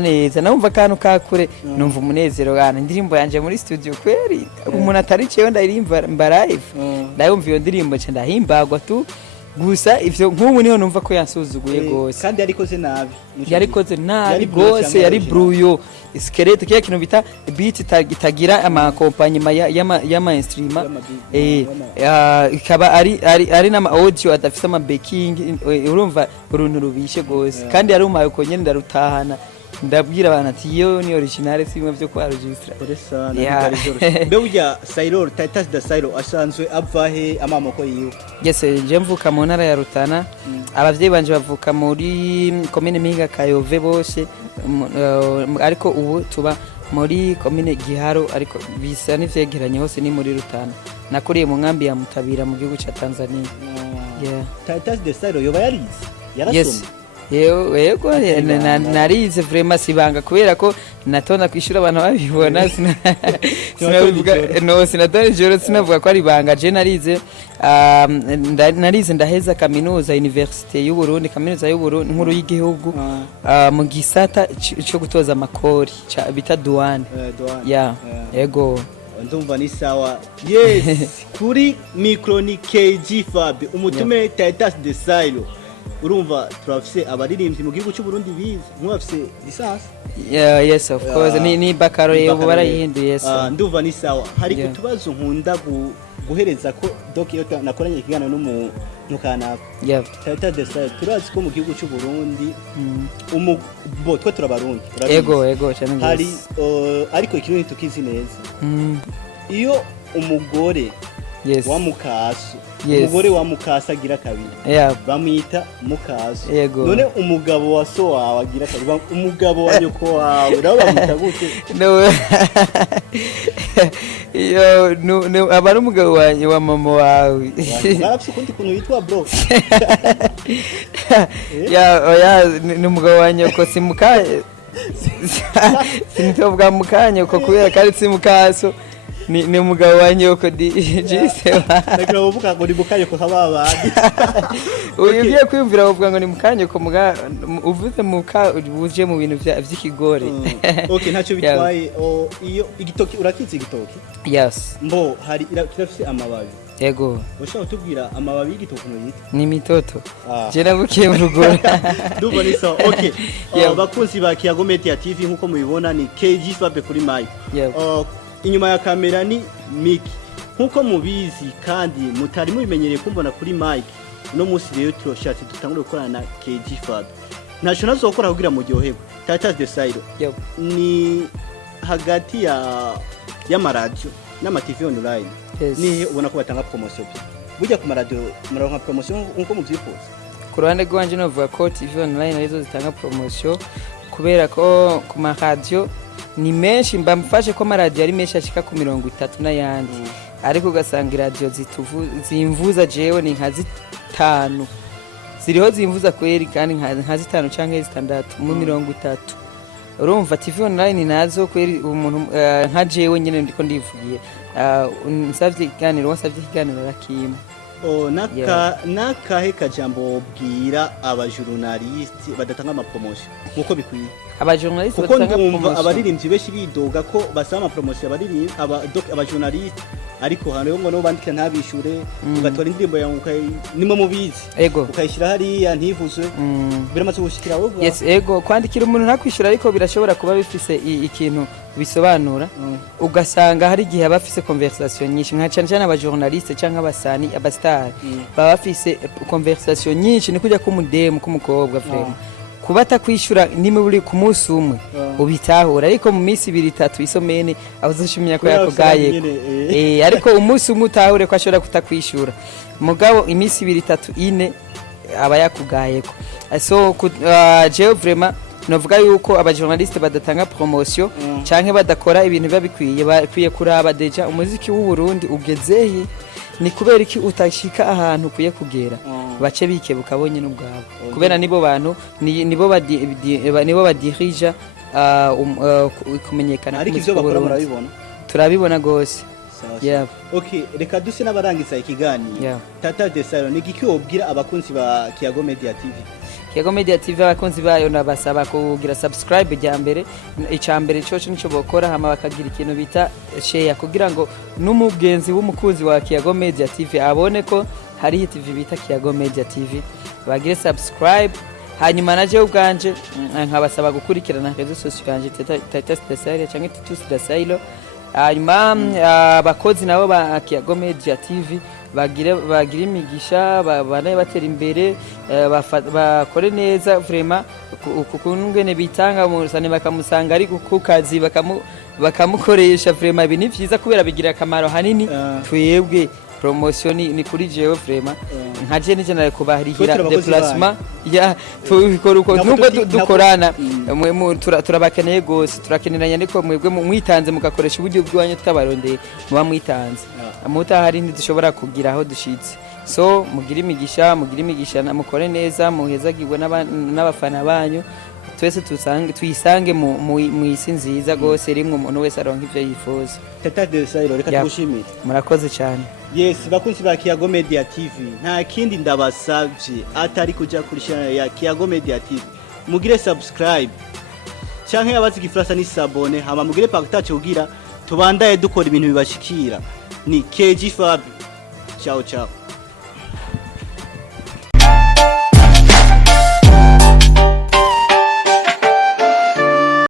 numva neza numva kantu kakure numva umunezero gana indirimbo yanje muri studio kweri umuntu atari cyewe ndayirimba live ndayumva iyo ndirimbo nce ndahimbagwa tu gusa ivyo nk'ubu niho numva ko yansuzuguye gose kandi yarikoze nabi gose yari bruyo skelete kiya kintu bita beat itagira ama compagnement ya mainstream ikaba ari nama audio adafite ama backing urumva uruntu rubishe gose kandi yari umaye ko nyene ndarutahana ndabwira abantu ati yo ni original simwe byo kwa registra mbe ujya Sailor Titus da Sailor asanzwe avahe amamoko yiwe yes je mvuka mu ntara ya Rutana abavyeyi banje bavuka muri commune Mpinga Kayove bose ariko ubu tuba muri commune Giharo ariko bisa n'ivyegeranye hose ni muri Rutana nakuriye mu nkambi ya Mutabira mu gihugu ca Tanzania Titus da Sailor yoba yarize yarasoma yego narize vraiment sibanga kubera ko natona kwishura abantu babibona sinatona joro sinavuga ko ari banga je narize ndaheza kaminuza Université y'u Burundi kaminuza y'u Burundi nkuru y'igihugu mu gisata cyo gutoza amakori bita douane yego ndumva ni sawa yes kuri microni KG Fab umutume Titus de Sailor urumva turafise abaririmbyi mu gihugu cy'u Burundi biza nk'abafise lisansi yes of course ni baccalaureate ubu barayihinduye yes ndumva ni sawa hari kutubazo nkunda guhereza ko doc yo nakoranye ikiganiro n'umuntu kanaka Titus de Sailor turazi ko mu gihugu cy'u Burundi twe turabarundi ego cyane hari ariko ikintu tukizi neza iyo umugore wa mukaso umugore wa mukasa agira kabiri bamwita mukaso none umugabo wa so wawe agira kabiri umugabo wa nyoko wawe nawe bamwita gute no abari umugabo wa mama wawe barafite kundi kuntu yitwa bro ni umugabo wa nyoko simukaye sinitovuga mukanya uko kubera kari simukaso ni umugabo wa nyoko jise nakira uvuga ngo ni mukanyo ko hababandi ugiye kwiyumvira uvuga ngo ni mukanyo ko uvuze muka uje mu bintu vy'ikigore okay ntacyo bitwaye iyo igitoki urakizi igitoki yes mbo hari kirafise amababi yego ushaka tubwira amababi y'igitoki no yita ni mitoto je nabukiye mu rugora ndumva ni so okay bakunzi ba Kiyago Media TV nkuko mubibona ni KG Fab kuri mic inyuma ya kamera ni Miki nkuko mubizi kandi mutari mubimenyereye kumbona kuri mic no musi rero turashatse dutangure gukorana na KG Fab ntaco nazokora kugira mu ryohego Titus de Sailor ni hagati ya maradio n'ama TV online ni ubona ko batanga promotion burya ku maradio muraronka promotion nkuko muvyifuza ku ruhande rwanje novuga ko TV online arizo zitanga promotion kubera ko ku maradio ni menshi mbamfashe ko amaradiyo ari menshi ashika ku 30 n'ayandi ariko ugasanga iradiyo zimvuza jewe ni nka 5 ziriho zimvuza kweri kandi nka 5 canke 6 mu 30 urumva TV online nazo kweri umuntu nka jewe nyene ndiko ndivugiye nsavye ikiganiro wasavye ikiganiro rakima nakahe kajambo bwira abajournaliste badatanga ama promotion nkuko bikwiye abajournaliste batanga promotion abaririmbyi beshi bidoga ko basaba ama promotion abaririmbi abajournaliste ariko hano ngo no bandika ntabishure ugatora indirimbo yawe nimwe mubizi ukayishira hari ntivuzwe biramaze gushikira wowe yes kwandikira umuntu ntakwishura ariko birashobora kuba bifise ikintu bisobanura ugasanga hari gihe abafise conversation nyinshi nka cyane abajournaliste canke abasani abastar baba bafise conversation nyinshi ni kujya kumudemu kumukobwa frère kubata kwishura nimwe buri ku munsi umwe ubitahura ariko mu minsi 2-3 isomene abazoshimya ko yakogaye ariko umunsi umwe utahure ko ashobora kutakwishura mugabo iminsi 2-3 aba yakugayeko so je vraiment novuga yuko abajournaliste badatanga promotion canke badakora ibintu biba bikwiye kuraba deja umuziki w'u Burundi ugezehe ni kubera iki utashika ahantu kuye kugera bace bikebuka bonye n'ubwabo kubera nibo bantu nibo badirija kumenyekana ariko ivyo bakora murabibona turabibona gose sawa. Okay, reka duse n'abarangiza ikiganiro. Tata Desire ni giki wobwira abakunzi ba Kiyago Media TV? Kiyago Media TV abakunzi bayo nabasaba kugira subscribe rya mbere, icambere cyoco nico bokora hama bakagira ikintu bita share kugira ngo n'umugenzi w'umukunzi wa Kiyago Media TV abone ko hari TV bita Kiyago Media TV, bagire subscribe. Hanyuma naje ubwanje nkabasaba gukurikirana rezo social yanje Tata Desire cyangwa Titus Desire. Hanyuma abakozi nabo ba Kiyago Media TV bagire imigisha banaye batera imbere, bakore neza vraiment kukungene bitanga umusane bakamusanga ari kukazi bakamukoresha vraiment ibintu byiza kubera bigira akamaro hanini twebwe. Promotion ni kuri jewe vraiment nkaje nije naye kubahirira déplacement ya tubikora uko nubwo dukorana turabakeneye gose, turakeneranya niko mwebwe mwitanze mugakoresha uburyo bwanyu twabarondeye muba mwitanze amuta hari ntidushobora kugira aho dushitse. So mugira imigisha namukore neza, muhezagirwe n'abafana banyu, twese tuyisange mu isi nziza gose rimwe umuntu wese aronka ivyo yifuza. Tata Desire reka tugushimire. Murakoze cyane. Yes, bakunzi ba Kiyago Media TV, nta kindi ndabasavye atari kuja kuri channel ya Kiyago Media TV. Mugire subscribe. Canke abazi gifrasa ni sabone, hama mugire partage kugira tubandaye dukora ibintu bibashikira. Ni KG Fab. Ciao ciao.